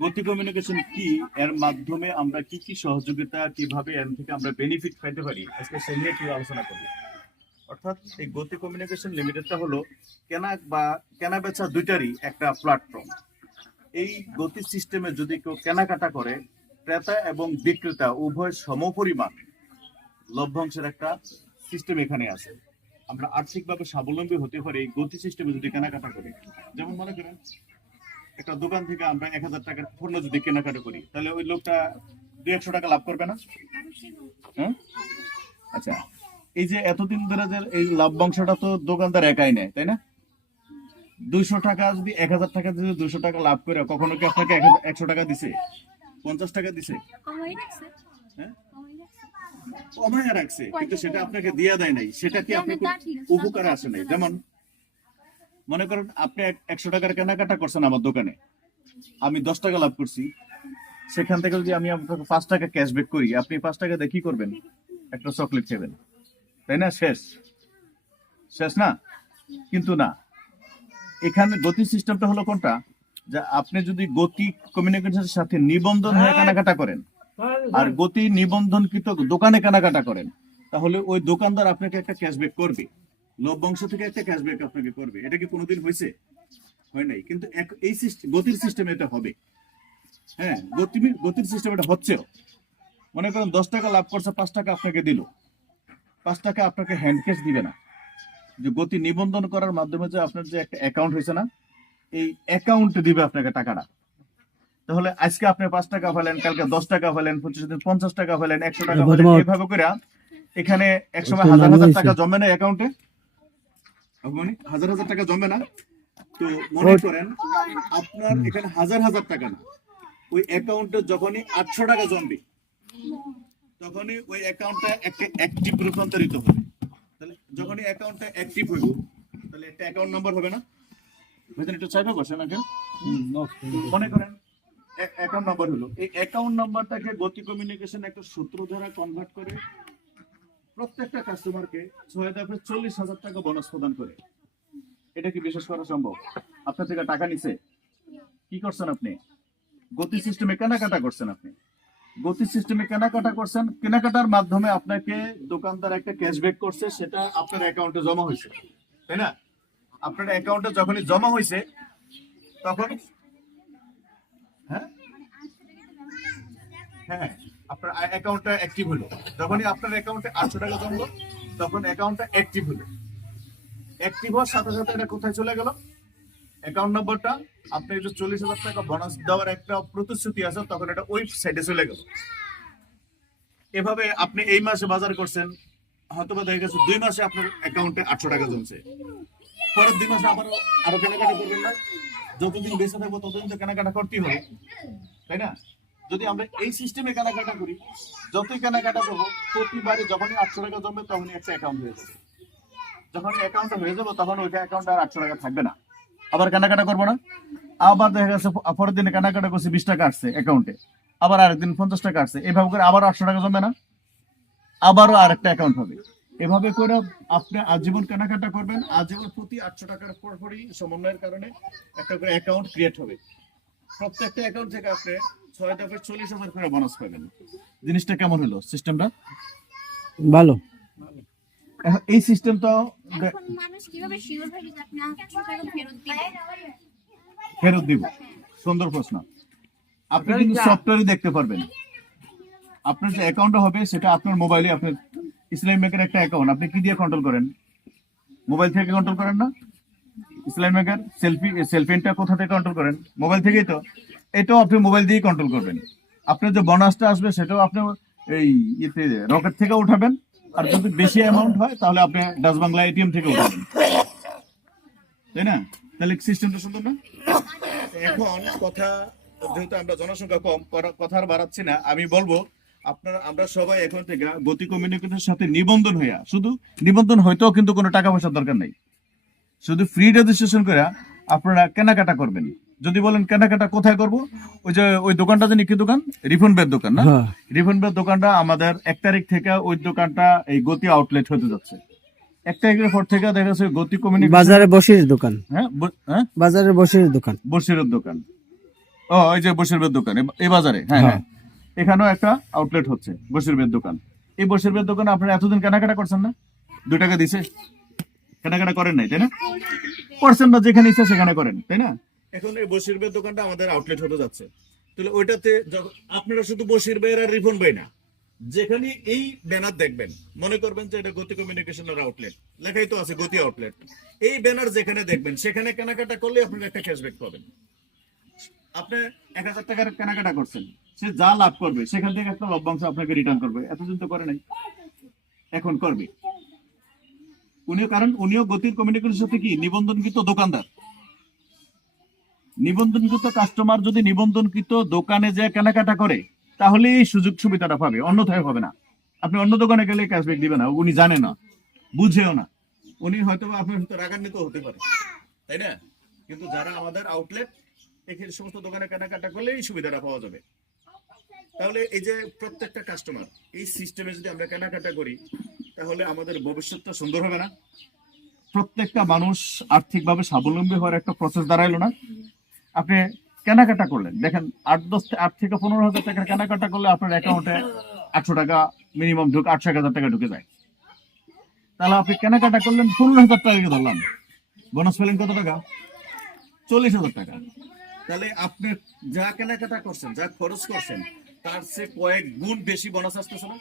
গতি কমিউনিকেশন কি, এর মাধ্যমে আমরা কি কি সহযোগিতা, কিভাবে এর থেকে আমরা বেনিফিট পেতে পারি, আজকে সে নিয়ে একটু আলোচনা করব। অর্থাৎ এই গতি কমিউনিকেশন লিমিটেডটা হলো কেনা বেচা দুইটারই একটা প্ল্যাটফর্ম। এই গতি সিস্টেমে যদি কেউ কেনাকাটা করে, ক্রেতা এবং বিক্রেতা উভয় সমপরিমাণ লভ্যাংশের একটা সিস্টেম এখানে আছে। আমরা আর্থিকভাবে স্বাবলম্বী হতে পারি এই গতি সিস্টেমে যদি কেনাকাটা করি। যেমন মনে করেন একটা দোকান থেকে আমরা 1000 টাকার পণ্য যদি কেনাকাটা করি, তাহলে ওই লোকটা 200 টাকা লাভ করবে না? হ্যাঁ, আচ্ছা, এই যে এতদিন ধরে যে এই লাভ্যাংশটা তো দোকানদার একাই নেয়, তাই না? 200 টাকা যদি 1000 টাকা যদি 200 টাকা লাভ করে, কখনো কি আপনাকে 100 টাকা দিছে, 50 টাকা দিছে? হ্যাঁ, কমায় রাখছে, কিন্তু সেটা আপনাকে দিয়া দেয় নাই, সেটা কি আপনি উপকারে আসে নাই। যেমন মনে করেন আপনি 100 টাকার কেনাকাটা করছেন আমার দোকানে, আমি 10 টাকা লাভ করছি, সেখান থেকে যদি আমি আপনাকে 5 টাকা ক্যাশব্যাক করি, আপনি 5 টাকা দিয়ে কি করবেন? একটা চকলেট খাবেন, তাই না? শেষ না? কিন্তু না, এখানে গতি সিস্টেমটা হলো কোনটা, যে আপনি যদি গতি কমিউনিকেশনের সাথে নিবন্ধন হয়ে কেনাকাটা করেন আর গতি নিবন্ধনকৃত দোকানে কেনাকাটা করেন, তাহলে ওই দোকানদার আপনাকে একটা ক্যাশব্যাক করবে, লভ্যাংশ থেকে একটা ক্যাশব্যাক আপনাকে করবে। এটা কি কোনোদিন হয়েছে? হয় নাই। কিন্তু এই গতির সিস্টেমে এটা হবে। হ্যাঁ, গতির সিস্টেম এটা হচ্ছেও। মনে করেন 10 টাকা লাভ করছে, 5 টাকা আপনাকে দিল, 5 টাকা আপনাকে হ্যান্ড ক্যাশ দিবে না। যে গতি নিবন্ধন করার মাধ্যমে যে আপনার যে একটা অ্যাকাউন্ট হয়েছে না, এই অ্যাকাউন্টে দিবে আপনাকে টাকাটা। তাহলে আজকে আপনি 5 টাকা ফেলেন, কালকে 10 টাকা ফেলেন, 25 দিন 50 টাকা ফেলেন, 100 টাকা ফেলেন, এইভাবে করে এখানে একসময় হাজার হাজার টাকা জমে না অ্যাকাউন্টে? হাজার হাজার টাকা জমে না? তো মনে করেন আপনার এখানে হাজার হাজার টাকা না, ওই অ্যাকাউন্টে যখনই 800 টাকা জমবে, তখনই ওই অ্যাকাউন্টটা একটা অ্যাক্টিভ রূপান্তরিত হবে। তাহলে যখনই অ্যাকাউন্টটা অ্যাক্টিভ হইব, তাহলে একটা অ্যাকাউন্ট নাম্বার হবে না? ভেতরে একটু চাইবে বসে নাকি? মনে করেন অ্যাকাউন্ট নাম্বার হলো, এই অ্যাকাউন্ট নাম্বারটাকে গতি কমিউনিকেশন একটা সূত্র দ্বারা কনভার্ট করে প্রত্যেকটা কাস্টমারকে 6 ধাপে 40,000 টাকা বোনাস প্রদান করে। এটা কি বিশ্বাস করা সম্ভব? আপনার থেকে টাকা নিছে, কি করছেন আপনি? গতি সিস্টেমে কেনাকাটা করছেন। আপনি গতি সিস্টেমে কেনাকাটা করছেন, কেনাকাটার মাধ্যমে আপনাকে দোকানদার একটা ক্যাশব্যাক করছে, সেটা আপনার অ্যাকাউন্টে জমা হয়েছে, তাই না? আপনার অ্যাকাউন্টে যখনই জমা হয়েছে, তখন হ্যাঁ হ্যাঁ আপনার অ্যাকাউন্টটা অ্যাক্টিভ হলো। যখনই আপনার অ্যাকাউন্টে 800 টাকা জমলো, তখন অ্যাকাউন্টটা অ্যাক্টিভ হলো। অ্যাক্টিভ হওয়ার সাথে সাথে এটা কোথায় চলে গেল? অ্যাকাউন্ট নম্বরটা, আপনি যে 40,000 টাকা বোনাস দেওয়ার একটা প্রতিশ্রুতি আছে, তখন এটা ওই সাইডে চলে গেল। এভাবে আপনি এই মাসে বাজার করছেন, হয়তো বা দেখা গেছে 2 মাসে আপনার অ্যাকাউন্টে 800 টাকা জমছে, পরের 2 মাসে আরো কেনাকাটা করবেন না? যতদিন বেঁচে থাকবো ততদিন তো কেনাকাটা করতেই হবে, তাই না? যদি আমরা এই সিস্টেমে কেনাকাটা করি, যতই কেনাকাটা করবো, প্রতিবারে যখনই 800 টাকা জমবে, তখনই একটা অ্যাকাউন্ট হয়ে যাবে। যখন অ্যাকাউন্ট হয়ে যাবে, তখন ওইটা অ্যাকাউন্ট আর 800 টাকা থাকবে না। আবার কেনাকাটা করবো না, আবার দেখা গেছে পরের দিনে কেনাকাটা করছে, 20 টাকা আসছে অ্যাকাউন্টে, আবার আরেকদিন 50 টাকা আসছে, এভাবে করে আবার 800 টাকা জমবে না? আবারও আরেকটা অ্যাকাউন্ট হবে। এভাবে করে আপনি আজীবন কেনাকাটা করবেন, আজীবন প্রতি 800 টাকার পরপরই সমন্বয়ের কারণে একটা করে অ্যাকাউন্ট ক্রিয়েট হবে। প্রত্যেকটা অ্যাকাউন্ট থেকে আপনি 6 ধাপে 40,000 করে বোনাস পাবেন। জিনিসটা কেমন হলো? সিস্টেমটা ভালো। এই সিস্টেম তো ফেরত দিব। সুন্দর প্রশ্ন। আপনি কিন্তু সফটওয়্যারই দেখতে পারবেন। আপনার যে অ্যাকাউন্টটা হবে, সেটা আপনার মোবাইলে, আপনার ইসলামী ব্যাংকের একটা অ্যাকাউন্ট, আপনি কি দিয়ে কন্ট্রোল করেন? মোবাইল থেকে কন্ট্রোল করেন না? ইসলামী ব্যাংকের সেলফিনটা কোথা থেকে কন্ট্রোল করেন? মোবাইল থেকেই তো। এটাও আপনি মোবাইল দিয়েই কন্ট্রোল করবেন। আপনার যে বোনাসটা আসবে, সেটাও আপনি এই রকেট থেকে উঠাবেন, আর যদি বেশি অ্যামাউন্ট হয়, তাহলে আপনি ডাচ বাংলা এটিএম থেকে উঠাবেন, তাই না? তাহলে সিস্টেমটা সুন্দর না? এখন কথা, যেহেতু আমরা জনসংখ্যা কম, কথা আর বাড়াচ্ছি না, আমি বলবো আমরা সবাই এখন থেকে গতি কমিউনিকেশনের সাথে নিবন্ধন হইয়া, শুধু নিবন্ধন হইতেও কিন্তু কোনো টাকা পয়সার দরকার নেই, শুধু ফ্রি রেজিস্ট্রেশন করে আপনারা কেনাকাটা করবেন। যদি বলেন কেনাকাটা কোথায় করব, ওই যে ওই দোকানটা জানি কি দোকান, রিফন বের দোকান না? রিফন বের দোকানটা আমাদের 1 তারিখ থেকে ওই দোকানটা এই গতি আউটলেট হতে যাচ্ছে। 1 তারিখের পর থেকে দেখা যাচ্ছে গতি কমিউনিকেশন বাজারে বসির দোকান। হ্যাঁ, বাজারে বসির দোকান, বসিরের দোকান। ও এই যে বসির বের দোকান এই বাজারে, হ্যাঁ হ্যাঁ। হ্যাঁ, এখানেও একটা আউটলেট হচ্ছে বসির বের দোকান। এই বসির বের দোকানে আপনারা এতদিন কেনাকাটা করছেন না? 2 টাকা দিছে, কেনাকাটা করেন নাই তাই না? করছেন না, যেখানে ইচ্ছা সেখানে করেন তাই না? এখন এই বসির বের দোকানটা আমাদের আউটলেট হতে যাচ্ছে, তাহলে ওইটাতে আপনারা শুধু বসির বের আর রিফন ভাই না, যেখানে এই ব্যানার দেখবেন মনে করবেন যে এটা গতি কমিউনিকেশনের আউটলেট, লেখাই তো আছে গতি আউটলেট, এই ব্যানার যেখানে দেখবেন সেখানে কেনাকাটা করলে আপনারা একটা ক্যাশব্যাক পাবেন। আপনি 1000 টাকার কেনাকাটা করছেন, সে যা লাভ করবে সেখান থেকে একটা লভ্যাংশ আপনাকে রিটার্ন করবে। এতদিন তো করে নাই, এখন করবে উনিও, কারণ উনিও গতির কমিউনিকেশনের সাথে কি নিবন্ধনকৃত দোকানদার। নিবন্ধনকৃত কাস্টমার যদি নিবন্ধনকৃত দোকানে যে কেনাকাটা করে তাহলে এই সুযোগ সুবিধাটা পাবে, অন্যথায় হবে না। আপনি অন্য দোকানে গেলে ক্যাশব্যাক দিবে না, উনি জানে না, বুঝেও না, উনি হয়তো আপনার হয়তো রাগান্বিত হতে পারে তাই না? কিন্তু যারা আমাদের আউটলেট, এই সমস্ত দোকানে কেনাকাটা করলে এই সুবিধাটা পাওয়া যাবে। তাহলে এই যে প্রত্যেকটা কাস্টমার এই সিস্টেমে যদি আমরা কেনাকাটা করি তাহলে আমাদের ভবিষ্যৎটা সুন্দর হবে না? প্রত্যেকটা মানুষ আর্থিকভাবে স্বাবলম্বী হওয়ার একটা প্রসেস দাঁড়াইলো না? আপনি কেনাকাটা করলেন, দেখেন 8 থেকে 15,000 টাকার কেনাকাটা করলে আপনার অ্যাকাউন্টে 800 টাকা মিনিমাম ঢুকে, 800-1000 টাকা ঢুকে যায়। তাহলে আপনি কেনাকাটা করলেন 15,000 টাকা ধরলাম, বোনাস পেলেন কত টাকা? 40,000 টাকা। তাহলে আপনি যা কেনাকাটা করছেন, যা খরচ করছেন, তার চেয়ে কয়েক গুণ বেশি বোনাস আসতেছে না?